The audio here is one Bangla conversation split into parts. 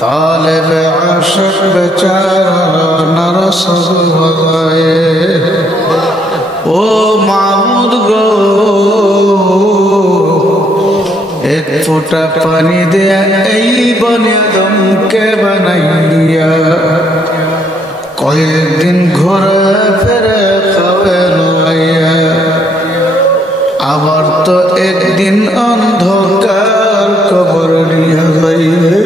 तालिब आशिक बेचारा नरसद बजाए ओ मामूद गो एक फुटा पानी दे बने दम के बनाइया कोई दिन घुरे फिरे खावे लाइया आবার तो एक दिन अंधकार कबर निया जाइए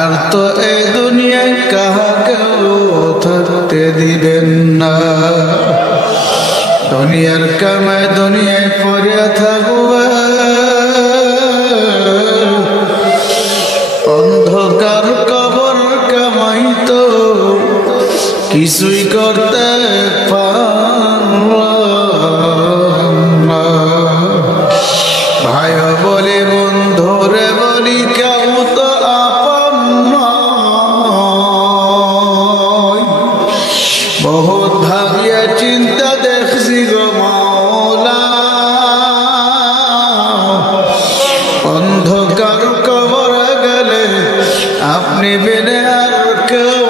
আর তো এই দুনিয়ায় কাহাকেও থাকতে দিবেন না দুনিয়ার কামাই দুনিয়ায় পড়ে থাকবে অন্ধকার কবর কামাই তো কিছুই করতে পারলাম না ভাই বলি বন্ধুরে বলি কেউ তো बहुत भाग्य चिंता देखसी गो मौला अंधकार कबर गले अपनी बिने আর কেউ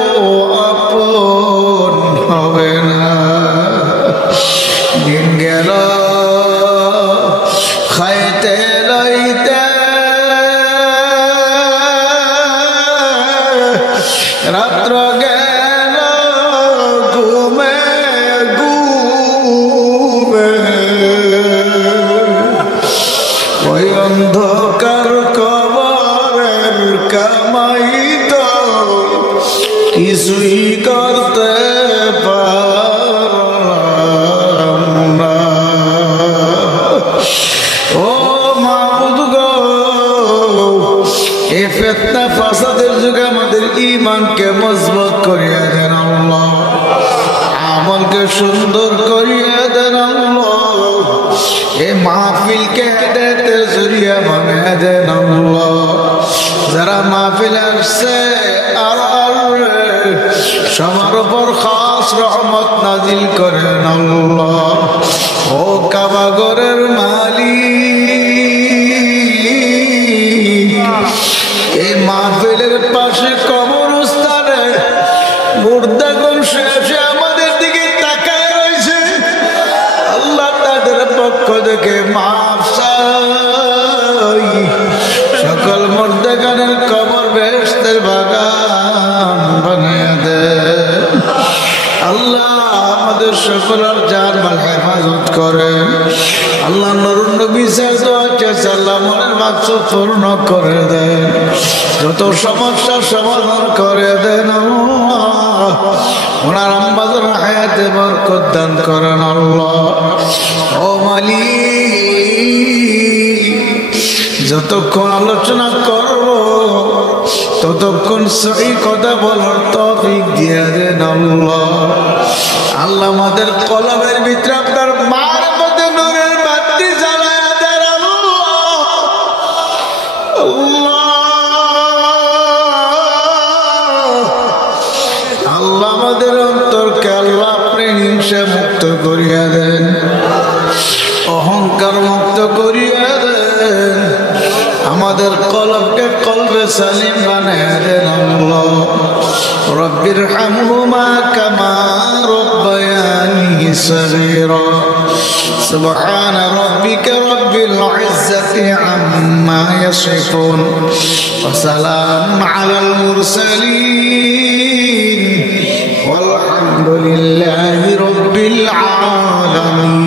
আপন হবে না দিন গেল খাইতে লইতে রাত্র গেল ওই অন্ধকার কবরের কামাই তো কিছুই করতে পারলাম না ও মাবুদ গো এই ফিতনা ফাসাদের যুগে আমাদের ঈমানকে মজবুত করিয়া দেন আল্লাহ আমলকে সুন্দর করিয়া দেন আল্লাহ এই মাহফিলকে হেদায়েতের জরিয়া বানায়া দেন আল্লাহ যারা মাহফিল আসছে আর সবার উপর খাস রহমত নাজিল করেন আল্লাহ ও কাবাগরের মালিক এই মাহফিলের পাশে কবরস্থানে মুর্দাগণ শেষে আমাদের দিকে তাকায় রয়েছে আল্লাহ তাদের পক্ষ থেকে মাফ চাই সকল মুর্দাগানের কবর বেহেশতের বাগান বানিয়ে দেন আল্লাহ আমাদের সকলের জান মাল হেফাজত করেন আল্লাহ নূরুন নবী সাল্লাল্লাহু আল্লাহ মনের মাকসুদ পূর্ণ করে দেন যত সমস্যার সমাধান করে দেন আল্লাহ ওনার আম্মাদের হায়াতে বরকত দান করেন আল্লাহ ও মালিক যতক্ষণ আলোচনা করব ততক্ষণ সহি কথা বলার তৌফিক দিয়ে দেন আল্লাহ আল্লাহ আমাদের কলমের ভিতরে আপনার মারফতে নূরের বাতি জ্বালায়া দেন আল্লাহ আল্লাহ আমাদের অন্তরকে আল্লাহ আপনি হিংসা মুক্ত করিয়া দেন অহংকার মুক্ত করিয়া দেন আমাদের কলবকে কলবে সালিম বানায় দেন আল্লাহ রব্বির হামহুমা কামা রব্বায়ানি সগীরা سبحان ربك رب العزة عما يصفون وسلام على المرسلين والحمد لله رب العالمين